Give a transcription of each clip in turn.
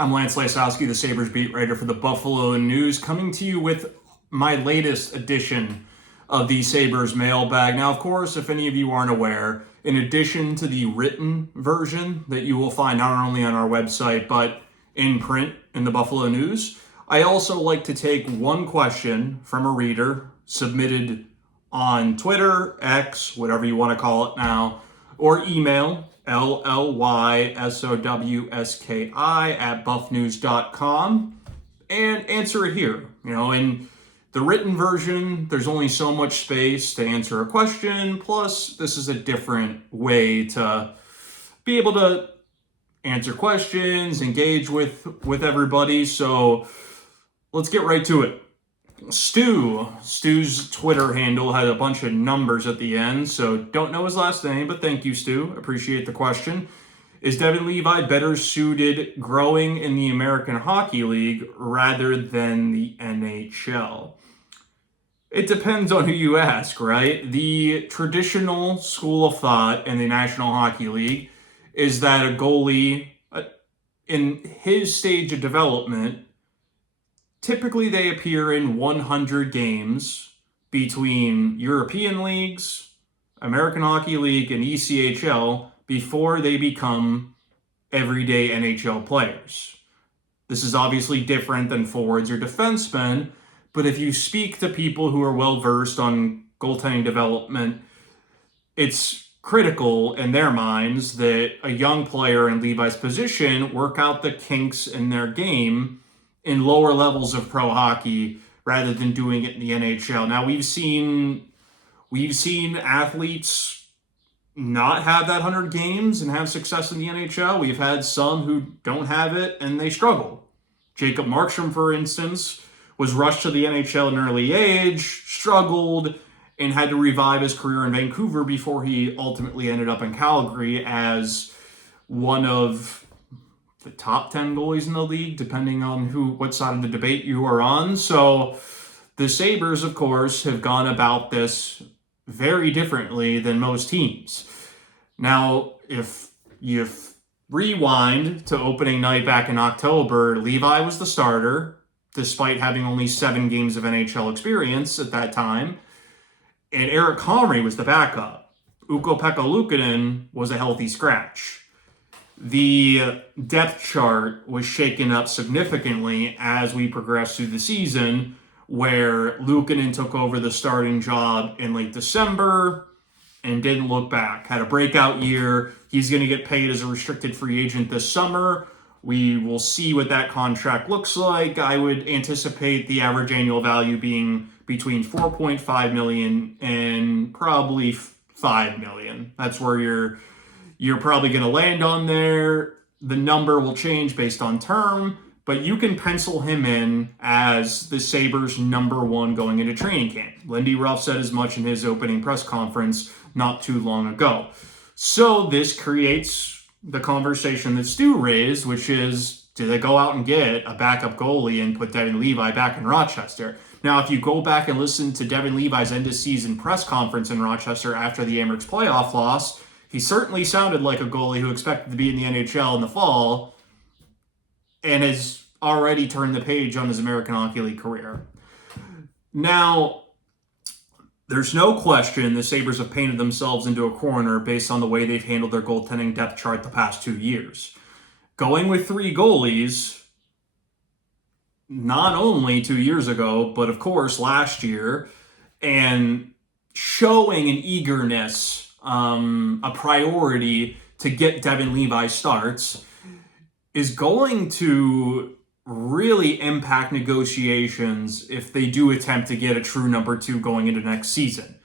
I'm Lance Lysowski, the Sabres beat writer for the Buffalo News, coming to you with my latest edition of the Sabres mailbag. Now, of course, if any of you aren't aware, in addition to the written version that you will find not only on our website, but in print in the Buffalo News, I also like to take one question from a reader submitted on Twitter, X, whatever you want to call it now, or email LLYSOWSKI@buffnews.com and answer it here. In the written version, there's only so much space to answer a question. Plus, this is a different way to be able to answer questions, engage with everybody. So let's get right to it. Stu's Twitter handle had a bunch of numbers at the end, so don't know his last name, but thank you, Stu. Appreciate the question. Is Devon Levi better suited growing in the American Hockey League rather than the NHL? It depends on who you ask, right? The traditional school of thought in the National Hockey League is that a goalie in his stage of development, typically they appear in 100 games between European leagues, American Hockey League, and ECHL before they become everyday NHL players. This is obviously different than forwards or defensemen, but if you speak to people who are well-versed on goaltending development, it's critical in their minds that a young player in Levi's position work out the kinks in their game in lower levels of pro hockey rather than doing it in the NHL. Now we've seen athletes not have that 100 games and have success in the NHL. We've had some who don't have it and they struggle. Jacob Markstrom, for instance, was rushed to the NHL at an early age, struggled, and had to revive his career in Vancouver before he ultimately ended up in Calgary as one of the top 10 goalies in the league, depending on what side of the debate you are on. So the Sabres, of course, have gone about this very differently than most teams. Now, if you rewind to opening night back in October, Levi was the starter, despite having only 7 games of NHL experience at that time, and Eric Comrie was the backup. Ukko-Pekka-Luukkonen was a healthy scratch. The depth chart was shaken up significantly as we progressed through the season, where Luukkonen took over the starting job in late December and didn't look back. Had a breakout year. He's going to get paid as a restricted free agent this summer. We will see what that contract looks like. I would anticipate the average annual value being between $4.5 million and probably $5 million. That's where you're probably going to land on there. The number will change based on term, but you can pencil him in as the Sabres' number one going into training camp. Lindy Ruff said as much in his opening press conference not too long ago. So this creates the conversation that Stu raised, which is, do they go out and get a backup goalie and put Devon Levi back in Rochester? Now, if you go back and listen to Devon Levi's end-of-season press conference in Rochester after the Amerks playoff loss, he certainly sounded like a goalie who expected to be in the NHL in the fall and has already turned the page on his American Hockey League career. Now, there's no question the Sabres have painted themselves into a corner based on the way they've handled their goaltending depth chart the past 2 years. Going with 3 goalies, not only 2 years ago, but of course last year, and showing an eagerness, a priority to get Devon Levi starts, is going to really impact negotiations if they do attempt to get a true number 2 going into next season.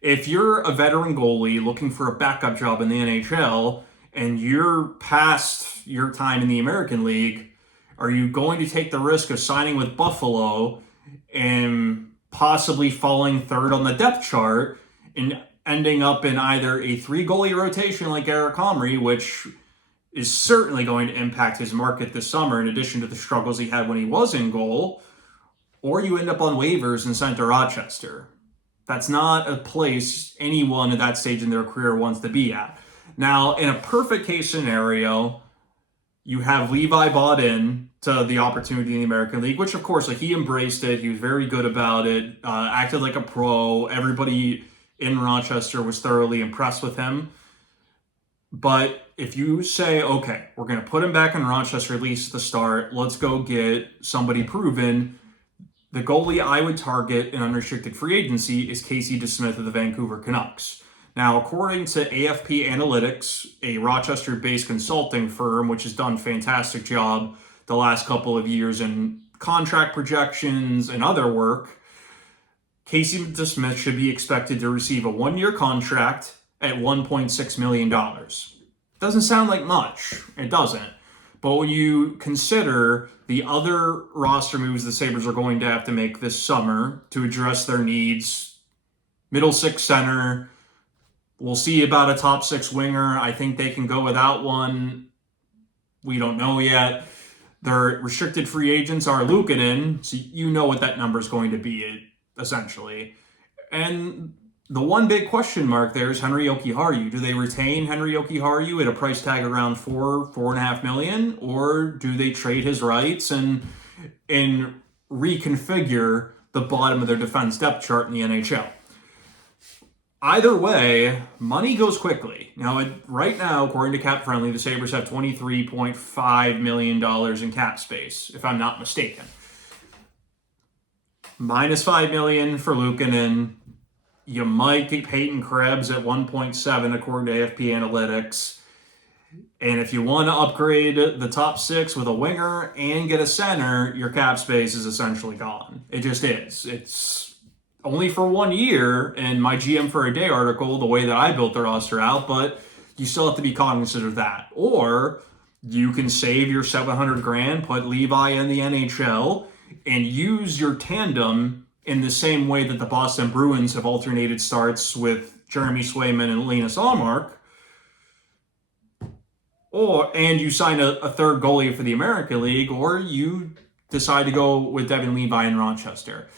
If you're a veteran goalie looking for a backup job in the NHL and you're past your time in the American League, are you going to take the risk of signing with Buffalo and possibly falling third on the depth chart and ending up in either a 3-goalie rotation like Eric Comrie, which is certainly going to impact his market this summer in addition to the struggles he had when he was in goal, or you end up on waivers and sent to Rochester. That's not a place anyone at that stage in their career wants to be at. Now, in a perfect case scenario, You have Levi bought in to the opportunity in the American League, which of course, like, he embraced it. He was very good about it, acted like a pro. Everybody in Rochester was thoroughly impressed with him. But if you say, okay, we're going to put him back in Rochester, at least at the start, let's go get somebody proven, the goalie I would target in unrestricted free agency is Casey-DeSmith of the Vancouver Canucks. Now, according to AFP Analytics, a Rochester-based consulting firm, which has done a fantastic job the last couple of years in contract projections and other work, Casey-DeSmith should be expected to receive a one-year contract at $1.6 million. Doesn't sound like much. It doesn't. But when you consider the other roster moves the Sabres are going to have to make this summer to address their needs, middle six center, we'll see about a top six winger. I think they can go without one. We don't know yet. Their restricted free agents are Luukkonen, so you know what that number is going to be, essentially. And the one big question mark there is Henri Jokiharju. Do they retain Henri Jokiharju at a price tag around $4.5 million, or do they trade his rights and reconfigure the bottom of their defense depth chart in the NHL? Either way, money goes quickly. Now, right now, according to Cap Friendly, the Sabres have $23.5 million in cap space, if I'm not mistaken. Minus $5 million for Luukkonen. You might get Peyton Krebs at 1.7 according to AFP Analytics. And if you want to upgrade the top six with a winger and get a center, your cap space is essentially gone. It just is. It's only for 1 year in my GM for a Day article, the way that I built the roster out, but you still have to be cognizant of that. Or you can save your $700,000, put Levi in the NHL, and use your tandem in the same way that the Boston Bruins have alternated starts with Jeremy Swayman and Linus Ullmark, and you sign a third goalie for the American League, or you decide to go with Devon Levi in Rochester.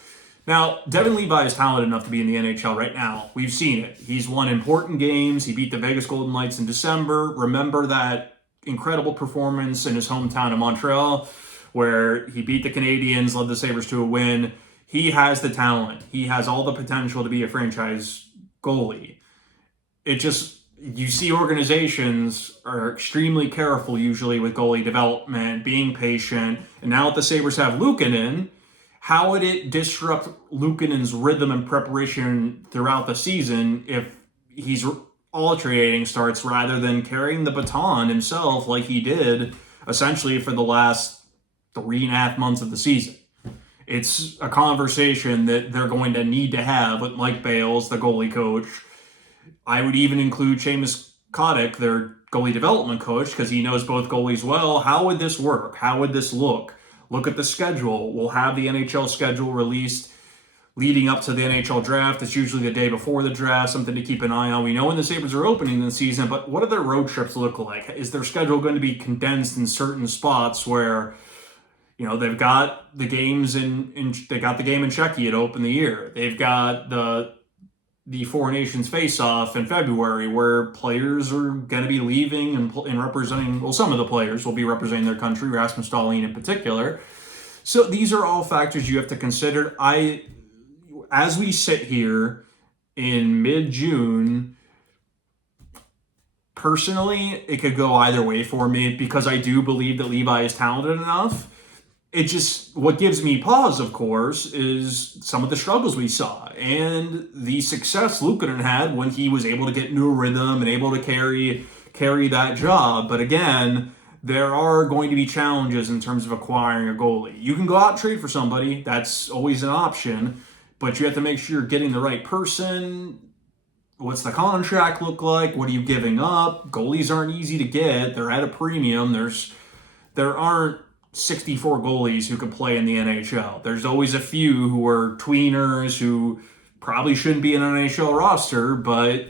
Now, Devon Levi is talented enough to be in the NHL right now. We've seen it. He's won important games. He beat the Vegas Golden Knights in December. Remember that incredible performance in his hometown of Montreal, where he beat the Canadiens, led the Sabres to a win. He has the talent. He has all the potential to be a franchise goalie. It just, you see organizations are extremely careful usually with goalie development, being patient. And now that the Sabres have Luukkonen, how would it disrupt Luukkonen's rhythm and preparation throughout the season if he's alternating starts rather than carrying the baton himself like he did essentially for the last 3.5 months of the season? It's a conversation that they're going to need to have with Mike Bales, the goalie coach. I would even include Seamus Kotick, their goalie development coach, because he knows both goalies well. How would this work? How would this look? Look at the schedule. We'll have the NHL schedule released leading up to the NHL draft. It's usually the day before the draft, something to keep an eye on. We know when the Sabres are opening the season, but what do their road trips look like? Is their schedule going to be condensed in certain spots where, you know, they've got the games they got the game in Czechia to open the year. They've got the Four Nations face-off in February where players are going to be leaving and representing, well, some of the players will be representing their country, Rasmus Dahlin in particular. So these are all factors you have to consider. As we sit here in mid-June, personally, it could go either way for me because I do believe that Levi is talented enough. It just, what gives me pause, of course, is some of the struggles we saw and the success Luukkonen had when he was able to get into a rhythm and able to carry that job. But again, there are going to be challenges in terms of acquiring a goalie. You can go out and trade for somebody. That's always an option. But you have to make sure you're getting the right person. What's the contract look like? What are you giving up? Goalies aren't easy to get. They're at a premium. There aren't 64 goalies who can play in the NHL. There's always a few who are tweeners who probably shouldn't be in an NHL roster, but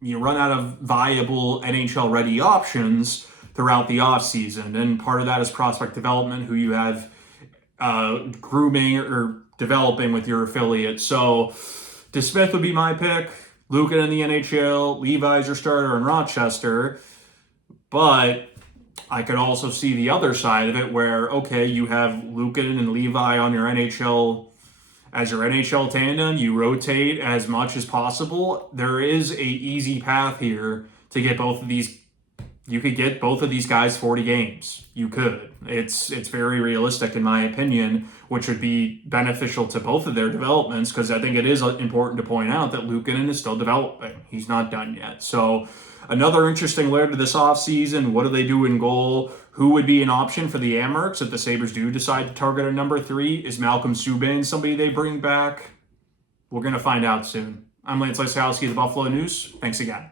you run out of viable NHL-ready options throughout the offseason. And part of that is prospect development, who you have grooming or developing with your affiliate. So DeSmith would be my pick. Luukkonen in the NHL. Levi's your starter in Rochester. But I could also see the other side of it where, okay, you have Luukkonen and Levi on your NHL as your NHL tandem, you rotate as much as possible. There is a easy path here to get both of these. You could get both of these guys 40 games. You could. It's very realistic in my opinion, which would be beneficial to both of their developments, because I think it is important to point out that Luukkonen is still developing. He's not done yet. So another interesting layer to this offseason, what do they do in goal? Who would be an option for the Amerks if the Sabres do decide to target a number 3? Is Malcolm Subban somebody they bring back? We're going to find out soon. I'm Lance Lyskowski of the Buffalo News. Thanks again.